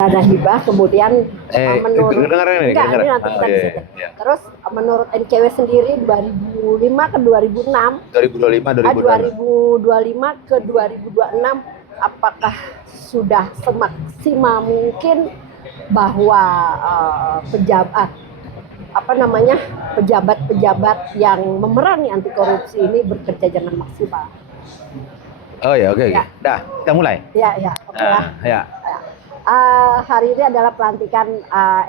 dana hibah, kemudian menurut kedengaran ini, enggak, ini kedengaran. nanti kita di situ. Iya. Terus menurut NCW sendiri 2005 ke 2006, 2025 ke 2026, apakah sudah semaksimal mungkin bahwa pejabat-pejabat yang memerangi anti korupsi ini bekerja dengan maksimal? Oh ya, oke. Ya. Dah, kita mulai. Ya, oke lah. Ya. Hari ini adalah pelantikan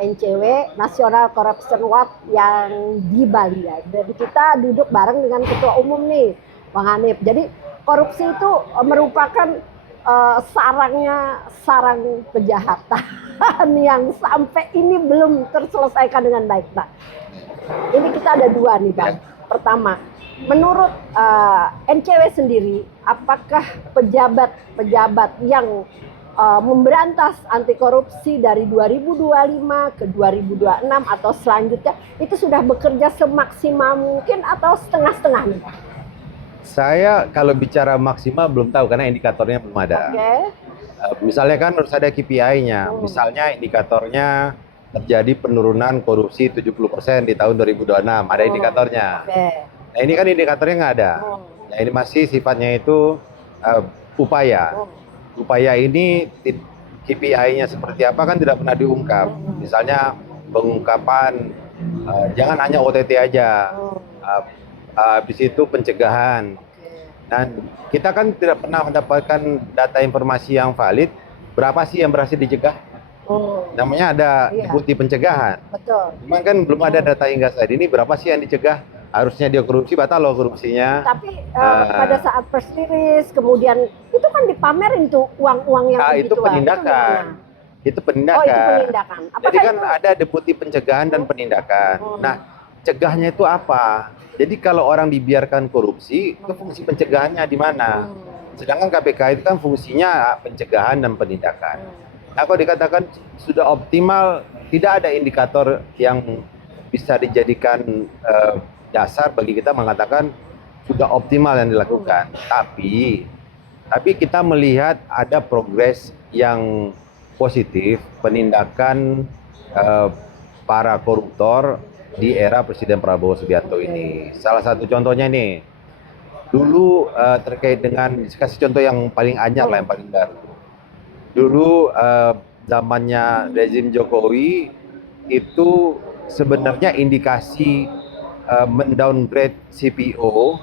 NCW National Corruption Watch yang di Bali ya. Jadi kita duduk bareng dengan Ketua Umum nih, Bang Hanif. Jadi korupsi itu merupakan sarang kejahatan yang sampai ini belum terselesaikan dengan baik. Nah, ini kita ada dua nih, Bang. Pertama, menurut NCW sendiri, apakah pejabat-pejabat yang memberantas anti korupsi dari 2025 ke 2026 atau selanjutnya itu sudah bekerja semaksimal mungkin atau setengah-setengah nih? Saya kalau bicara maksimal belum tahu karena indikatornya belum ada. Misalnya kan harus ada KPI-nya. Misalnya indikatornya terjadi penurunan korupsi 70% di tahun 2026. Ada indikatornya. Nah ini kan indikatornya nggak ada. Nah ini masih sifatnya itu upaya. Upaya ini KPI-nya seperti apa kan tidak pernah diungkap. Misalnya pengungkapan jangan hanya OTT aja. Habis itu pencegahan. Dan kita kan tidak pernah mendapatkan data informasi yang valid. Berapa sih yang berhasil dicegah? Namanya ada bukti pencegahan. Betul. Cuman kan belum ada data hingga saat ini berapa sih yang dicegah. Harusnya dia korupsi, batal loh korupsinya. Tapi pada saat press release, kemudian itu kan dipamerin tuh uang-uang yang itu penindakan. Itu penindakan. Oh, itu penindakan. Jadi kan ada deputi pencegahan dan penindakan. Nah, cegahnya itu apa? Jadi kalau orang dibiarkan korupsi, itu fungsi pencegahannya di mana? Sedangkan KPK itu kan fungsinya pencegahan dan penindakan. Nah, kalau dikatakan sudah optimal, tidak ada indikator yang bisa dijadikan dasar bagi kita mengatakan sudah optimal yang dilakukan. Tapi kita melihat ada progres yang positif penindakan para koruptor di era Presiden Prabowo Subianto ini. Salah satu contohnya nih, dulu terkait dengan, kasih contoh yang paling anyar lah, yang paling baru. Dulu zamannya rezim Jokowi itu sebenarnya indikasi mendowngrade CPO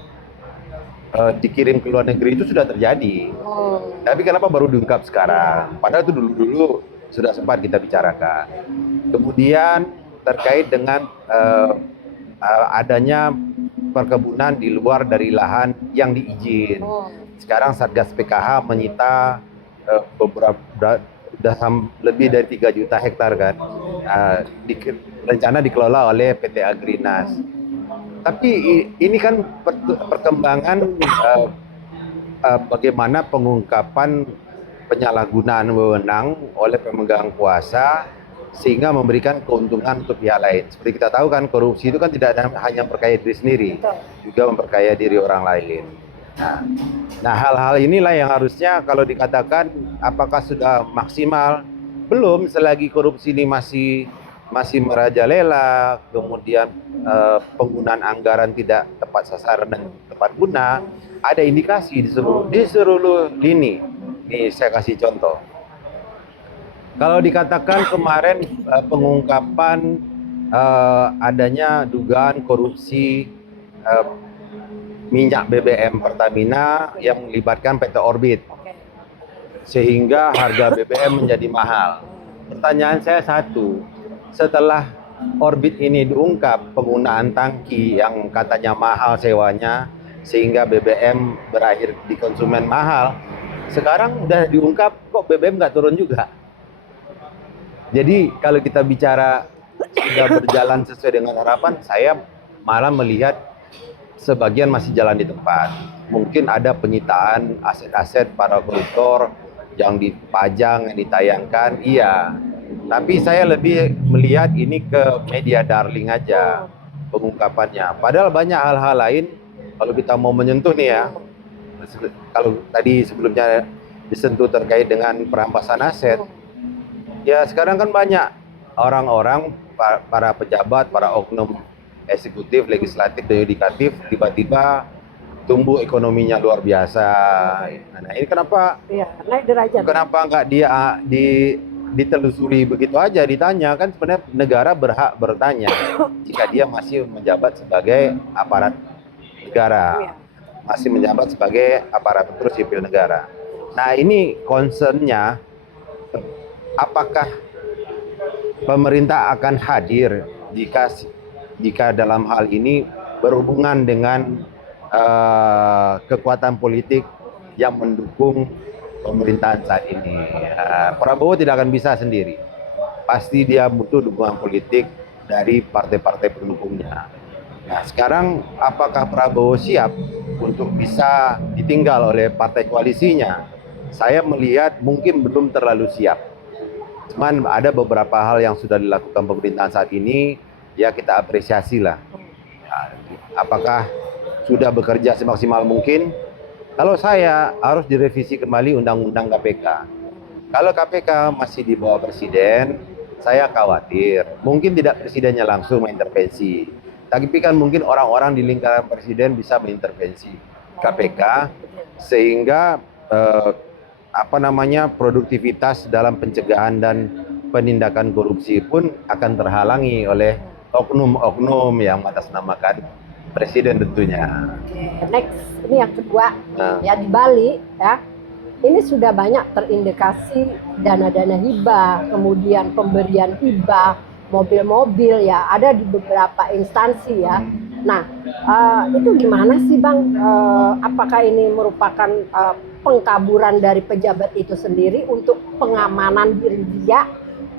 dikirim ke luar negeri itu sudah terjadi. Tapi kenapa baru diungkap sekarang? Padahal itu dulu sudah sempat kita bicarakan. Kemudian terkait dengan adanya perkebunan di luar dari lahan yang diizin. Sekarang Satgas PKH menyita beberapa lebih dari 3 juta hektar kan. Rencana dikelola oleh PT Agrinas. Tapi ini kan perkembangan bagaimana pengungkapan penyalahgunaan wewenang oleh pemegang kuasa sehingga memberikan keuntungan untuk pihak lain. Seperti kita tahu kan, korupsi itu kan tidak hanya memperkaya diri sendiri, juga memperkaya diri orang lain. Nah, hal-hal inilah yang harusnya kalau dikatakan apakah sudah maksimal, belum, selagi korupsi ini masih merajalela, kemudian penggunaan anggaran tidak tepat sasaran dan tepat guna, ada indikasi di seluruh lini. Ini saya kasih contoh. Kalau dikatakan kemarin pengungkapan adanya dugaan korupsi minyak BBM Pertamina yang melibatkan PT Orbit, sehingga harga BBM menjadi mahal. Pertanyaan saya satu, setelah Orbit ini diungkap penggunaan tangki yang katanya mahal sewanya, sehingga BBM berakhir di konsumen mahal, sekarang udah diungkap kok BBM nggak turun juga. Jadi kalau kita bicara sudah berjalan sesuai dengan harapan, saya malah melihat sebagian masih jalan di tempat. Mungkin ada penyitaan aset-aset para koruptor yang dipajang, yang ditayangkan, iya. Tapi saya lebih melihat ini ke media darling aja pengungkapannya. Padahal banyak hal-hal lain kalau kita mau menyentuh nih ya. Kalau tadi sebelumnya disentuh terkait dengan perampasan aset, Ya sekarang kan banyak orang-orang, para pejabat, para oknum eksekutif, legislatif, dan yudikatif tiba-tiba tumbuh ekonominya luar biasa. Nah ini kenapa Iya, naik derajat. nggak dia ditelusuri begitu aja, ditanya? Kan sebenarnya negara berhak bertanya jika dia masih menjabat sebagai aparat negara, Iya. masih menjabat sebagai aparatur sipil negara. Nah ini concernnya, apakah pemerintah akan hadir jika dalam hal ini berhubungan dengan kekuatan politik yang mendukung pemerintahan saat ini. Prabowo tidak akan bisa sendiri. Pasti dia butuh dukungan politik dari partai-partai pendukungnya. Nah, sekarang apakah Prabowo siap untuk bisa ditinggal oleh partai koalisinya? Saya melihat mungkin belum terlalu siap. Cuman ada beberapa hal yang sudah dilakukan pemerintahan saat ini, ya kita apresiasi lah. Apakah sudah bekerja semaksimal mungkin? Kalau saya, harus direvisi kembali Undang-Undang KPK. Kalau KPK masih di bawah presiden, saya khawatir. Mungkin tidak presidennya langsung mengintervensi, tapi kan mungkin orang-orang di lingkaran presiden bisa mengintervensi KPK, sehingga produktivitas dalam pencegahan dan penindakan korupsi pun akan terhalangi oleh oknum-oknum yang mengatasnamakan presiden tentunya. Next, ini yang kedua, ya di Bali ya. Ini sudah banyak terindikasi dana-dana hibah, kemudian pemberian hibah, mobil-mobil ya, ada di beberapa instansi ya. Nah, itu gimana sih Bang? Apakah ini merupakan pengkaburan dari pejabat itu sendiri untuk pengamanan diri dia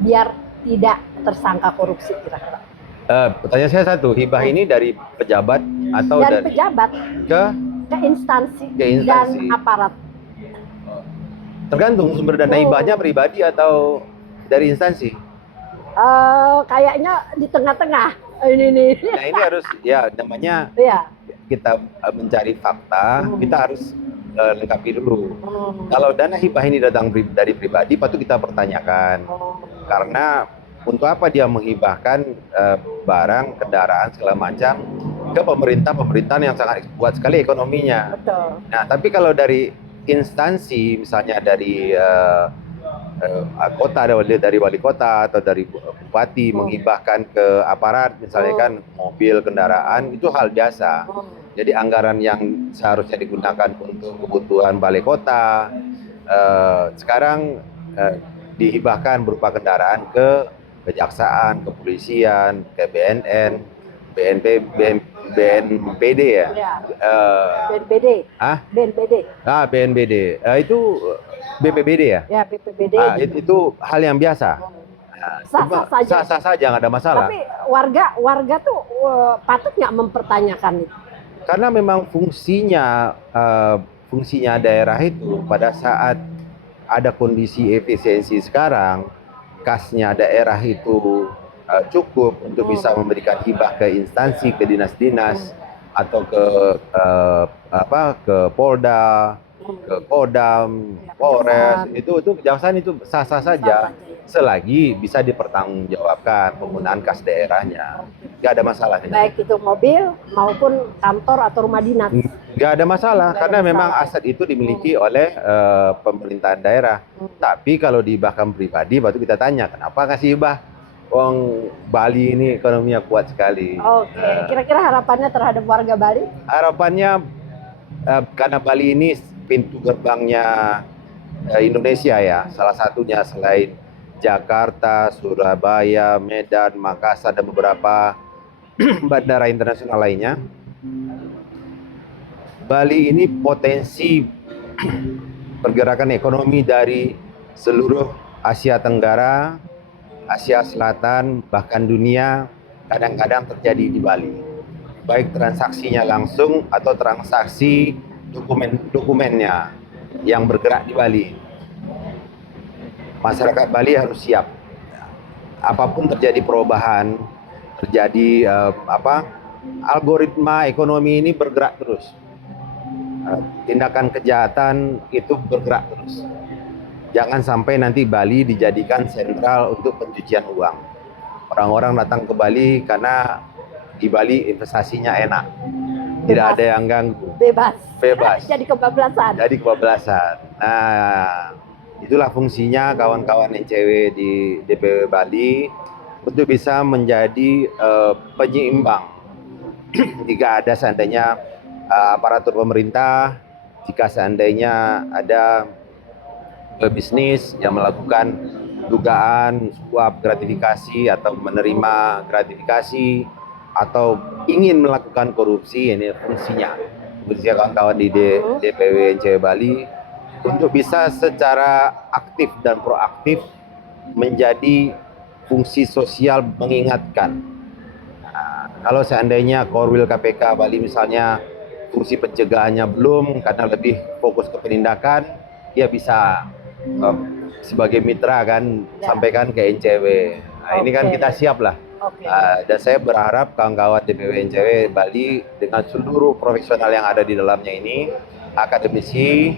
biar tidak tersangka korupsi kira-kira? Pertanyaan saya satu, hibah ini dari pejabat atau dari pejabat ke instansi, instansi dan aparat? Tergantung sumber dana hibahnya pribadi atau dari instansi. Kayaknya di tengah-tengah ini nih. Nah ini harus ya namanya kita mencari fakta, kita harus lengkapi dulu. Kalau dana hibah ini datang dari pribadi, patut kita pertanyakan. Karena untuk apa dia menghibahkan barang, kendaraan, segala macam ke pemerintahan yang sangat kuat sekali ekonominya. Betul. Nah, tapi kalau dari instansi, misalnya dari kota, dari wali kota atau dari bupati menghibahkan ke aparat, misalnya kan mobil, kendaraan, itu hal biasa. Jadi anggaran yang seharusnya digunakan untuk kebutuhan balai kota, sekarang dihibahkan berupa kendaraan ke kejaksaan, kepolisian, ke BNN, BNPD ya? BNPD. BNPD. BNPD. Itu BPBD ya? Ya, BPBD. Itu hal yang biasa. Sah-sah saja, nggak ada masalah. Tapi warga tuh patut nggak mempertanyakan itu? Karena memang fungsinya daerah itu pada saat ada kondisi efisiensi sekarang, kasnya daerah itu cukup untuk bisa memberikan hibah ke instansi, ke dinas-dinas, atau ke Polda, ke Kodam, Polres, itu kejaksaan itu sah-sah saja selagi bisa dipertanggungjawabkan penggunaan kas daerahnya. Nggak ada masalah. Baik itu mobil maupun kantor atau rumah dinas. Nggak ada masalah, karena memang aset itu dimiliki oleh pemerintahan daerah. Tapi kalau dihibahkan pribadi, baru kita tanya, kenapa kasih hibah? Wong Bali ini ekonominya kuat sekali. Oke, kira-kira harapannya terhadap warga Bali? Harapannya karena Bali ini pintu gerbangnya Indonesia ya, salah satunya selain Jakarta, Surabaya, Medan, Makassar, dan beberapa bandara internasional lainnya. Bali ini potensi pergerakan ekonomi dari seluruh Asia Tenggara, Asia Selatan, bahkan dunia kadang-kadang terjadi di Bali. Baik transaksinya langsung atau transaksi dokumennya yang bergerak di Bali. Masyarakat Bali harus siap. Apapun terjadi perubahan, terjadi algoritma ekonomi ini bergerak terus. Tindakan kejahatan itu bergerak terus. jangan sampai nanti Bali dijadikan sentral untuk pencucian uang. Orang-orang datang ke Bali karena di Bali investasinya enak, tidak Bebas. ada yang ganggu, Bebas. bebas. Jadi kebablasan. Jadi kebablasan. Nah, itulah fungsinya kawan-kawan NCW di DPW Bali untuk bisa menjadi penyeimbang jika ada seandainya aparatur pemerintah, jika seandainya ada pebisnis yang melakukan dugaan suap gratifikasi atau menerima gratifikasi atau ingin melakukan korupsi, ini fungsinya kawan-kawan di DPW NCW Bali untuk bisa secara aktif dan proaktif menjadi fungsi sosial mengingatkan. Nah, kalau seandainya Korwil KPK Bali misalnya fungsi pencegahannya belum karena lebih fokus ke penindakan, dia bisa sebagai mitra kan sampaikan ke NCW. Nah, ini kan kita siap lah. Dan saya berharap kawan-kawan DPW NCW Bali dengan seluruh profesional yang ada di dalamnya ini, akademisi,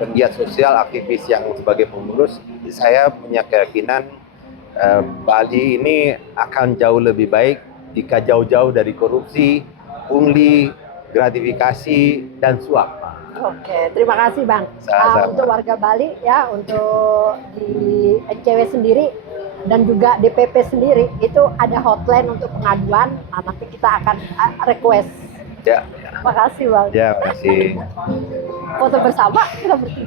penggiat sosial, aktivis yang sebagai pengurus, saya punya keyakinan Bali ini akan jauh lebih baik jika jauh-jauh dari korupsi, pungli, gratifikasi, dan suap. Oke, terima kasih Bang. Untuk warga Bali ya, untuk di NCW sendiri dan juga DPP sendiri itu ada hotline untuk pengaduan. Nah, nanti kita akan request. Ya. Terima kasih Bang. Ya, terima kasih. Foto bersama kita bertiga.